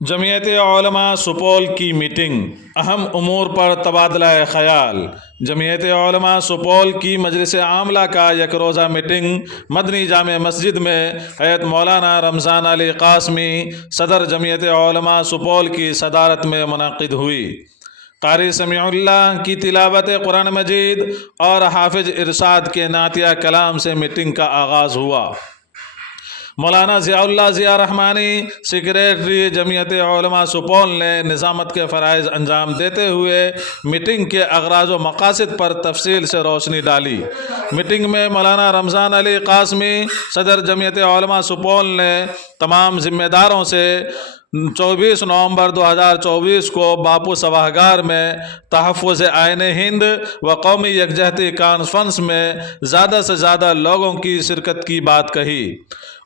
جمعیت علماء سپول کی میٹنگ، اہم امور پر تبادلہ خیال۔ جمعیت علماء سپول کی مجلس عاملہ کا یک روزہ میٹنگ مدنی جامع مسجد میں حضرت مولانا رمضان علی قاسمی صدر جمعیت علماء سپول کی صدارت میں منعقد ہوئی۔ قاری سمیع اللہ کی تلاوت قرآن مجید اور حافظ ارشاد کے نعتیہ کلام سے میٹنگ کا آغاز ہوا۔ مولانا ضیاء اللہ ضیاء رحمانی سیکریٹری جمعیت علماء سپول نے نظامت کے فرائض انجام دیتے ہوئے میٹنگ کے اغراض و مقاصد پر تفصیل سے روشنی ڈالی۔ میٹنگ میں مولانا رمضان علی قاسمی صدر جمعیت علماء سپول نے تمام ذمہ داروں سے 24 نومبر 2024 کو باپو سباہگار میں تحفظ آئین ہند و قومی یکجہتی کانفرنس میں زیادہ سے زیادہ لوگوں کی شرکت کی بات کہی۔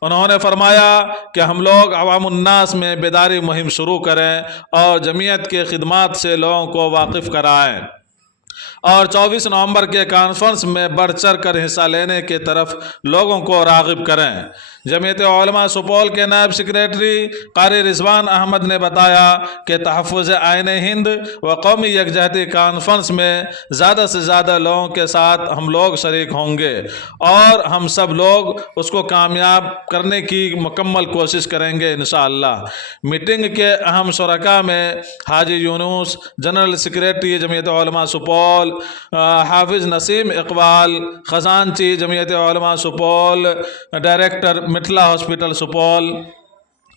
انہوں نے فرمایا کہ ہم لوگ عوام الناس میں بیداری مہم شروع کریں اور جمعیت کے خدمات سے لوگوں کو واقف کرائیں اور 24 نومبر کے کانفرنس میں بڑھ چڑھ کر حصہ لینے کی طرف لوگوں کو راغب کریں۔ جمعیت علماء سپول کے نائب سیکریٹری قاری رضوان احمد نے بتایا کہ تحفظ آئین ہند و قومی یکجہتی کانفرنس میں زیادہ سے زیادہ لوگوں کے ساتھ ہم لوگ شریک ہوں گے اور ہم سب لوگ اس کو کامیاب کرنے کی مکمل کوشش کریں گے انشاءاللہ۔ میٹنگ کے اہم شرکاء میں حاجی یونس جنرل سیکریٹری جمعیت علماء سپول، حافظ نسیم اقبال خزانچی جمعیت علماء سپول، ڈائریکٹر مٹھلا ہاسپٹل سپول،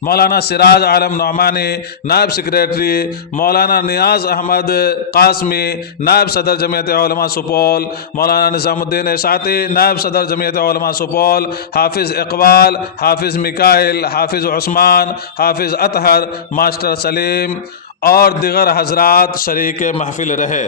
مولانا سراج عالم نعمانی نائب سیکریٹری، مولانا نیاز احمد قاسمی نائب صدر جمعیت علماء سپول، مولانا نظام الدین اشاعتی نائب صدر جمعیت علماء سپول، حافظ اقبال، حافظ میکائل، حافظ عثمان، حافظ اطہر، ماسٹر سلیم اور دیگر حضرات شریک محفل رہے۔